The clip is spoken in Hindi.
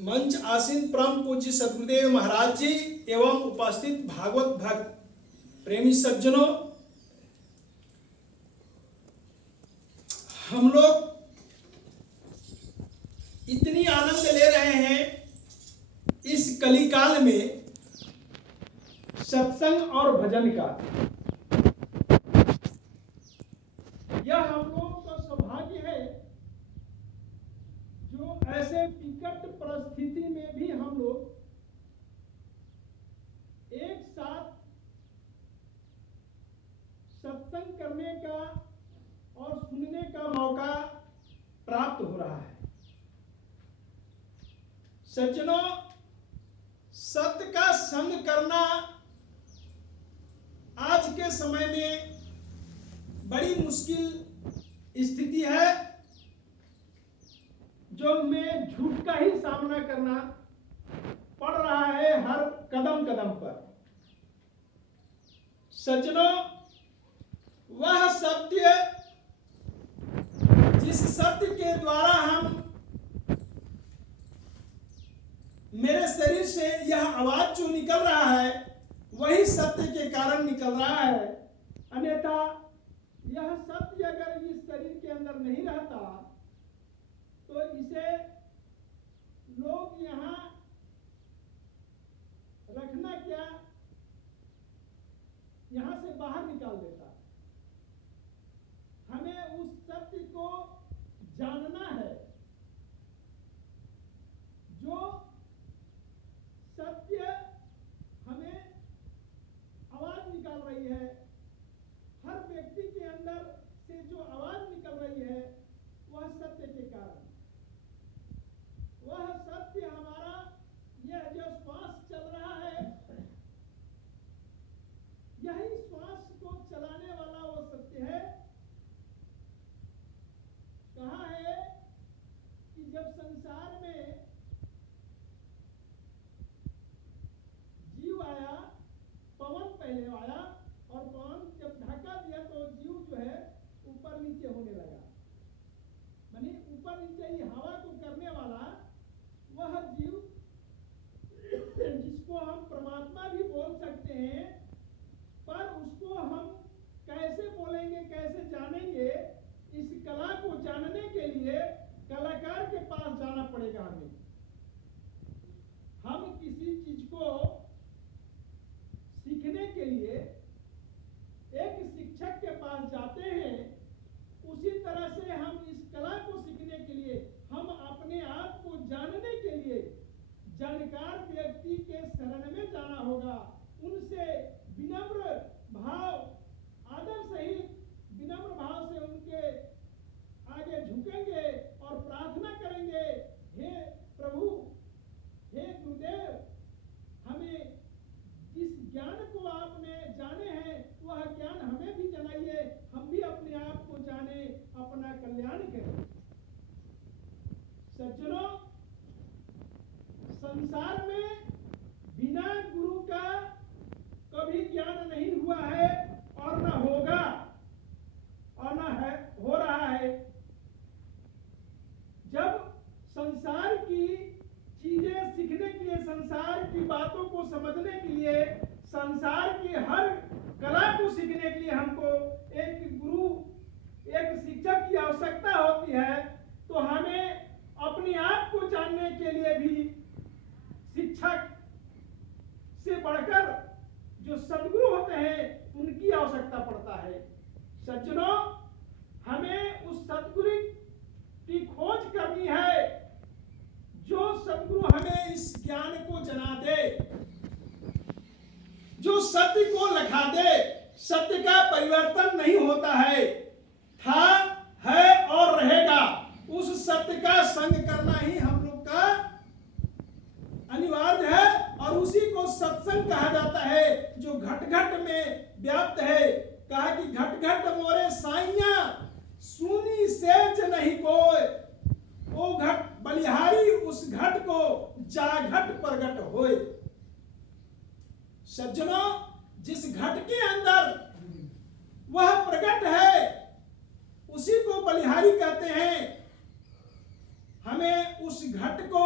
मंच आसीन परम पूज्य सदगुरुदेव महाराज जी एवं उपस्थित भागवत भक्त प्रेमी सज्जनों, हम लोग इतनी आनंद ले रहे हैं इस कलिकाल में सत्संग और भजन का। यह हम लोगों का सौभाग्य है जो ऐसे विकट परिस्थिति में भी हम लोग एक साथ सत्संग करने का और सुनने का मौका प्राप्त हो रहा है। सज्जनों, सत्य का संग करना आज के समय में बड़ी मुश्किल स्थिति है, जो में झूठ का ही सामना करना पड़ रहा है हर कदम कदम पर। सज्जनों, वह सत्य जिस सत्य के द्वारा हम मेरे शरीर से यह आवाज जो निकल रहा है वही सत्य के कारण निकल रहा है। अन्यथा यह सत्य अगर इस शरीर के अंदर नहीं रहता तो इसे लोग यहाँ रखना क्या, यहाँ से बाहर निकाल देता। हमें उस सत्य को जानना है जो सत्य हमें आवाज निकाल रही है। हर व्यक्ति के अंदर से जो आवाज निकल रही है वह सत्य के कारण, वह सत्य हमारा यह जो श्वास चल रहा है, यही श्वास को चलाने वाला वो सत्य है। कहा है कि जब संसार में जीव आया, पवन पहले आया और पवन जब धक्का दिया तो जीव जो है ऊपर नीचे होने लगा। माने ऊपर नीचे ही हवा को करने वाला वह जीव जिसको हम परमात्मा भी बोल सकते हैं, पर उसको हम कैसे बोलेंगे, कैसे जानेंगे, इस कला को जानने के लिए कलाकार के पास जाना पड़ेगा। हम किसी चीज को सीखने के लिए एक शिक्षक के पास जाते हैं, उसी तरह से हम इस कला को सीखने के लिए, हम अपने आप को जानने के लिए जानकार व्यक्ति के शरण में जाना होगा। उनसे विनम्र भाव, आदर सहित विनम्र भाव से उनके आगे झुकेंगे और प्रार्थना करेंगे, हे प्रभु, हे गुरुदेव, हमें जिस ज्ञान को आपने जाने हैं वह ज्ञान हमें भी जनाइए, हम भी अपने आप को जाने, अपना कल्याण करें। सज्जनों, संसार में बिना गुरु का कभी ज्ञान नहीं हुआ है और न होगा और न है हो रहा है। जब संसार की चीजें सीखने के लिए, संसार की बातों को समझने के लिए, संसार की हर कला को सीखने के लिए हमको एक गुरु, एक शिक्षक की आवश्यकता होती है, तो हमें अपने आप को जानने के लिए भी शिक्षक से बढ़कर जो सद्गुरु होते हैं उनकी आवश्यकता पड़ता है। सज्जनों, हमें उस सद्गुरु की खोज करनी है जो सद्गुरु हमें इस ज्ञान को जना दे, जो सत्य को लखा दे। सत्य का परिवर्तन नहीं होता है, था, है और रहेगा। उस सत्य का संग करना ही हम लोग का अनिवार्य है और उसी को सत्संग कहा जाता है, जो घट घट में व्याप्त है। कहा कि घट घट मोरे साइया सुनी सेज नहीं कोय, ओ घट बलिहारी उस घट को जा घट प्रगट होए। सज्जनों, जिस घट के अंदर वह प्रगट है उसी को बलिहारी कहते हैं। हमें उस घट को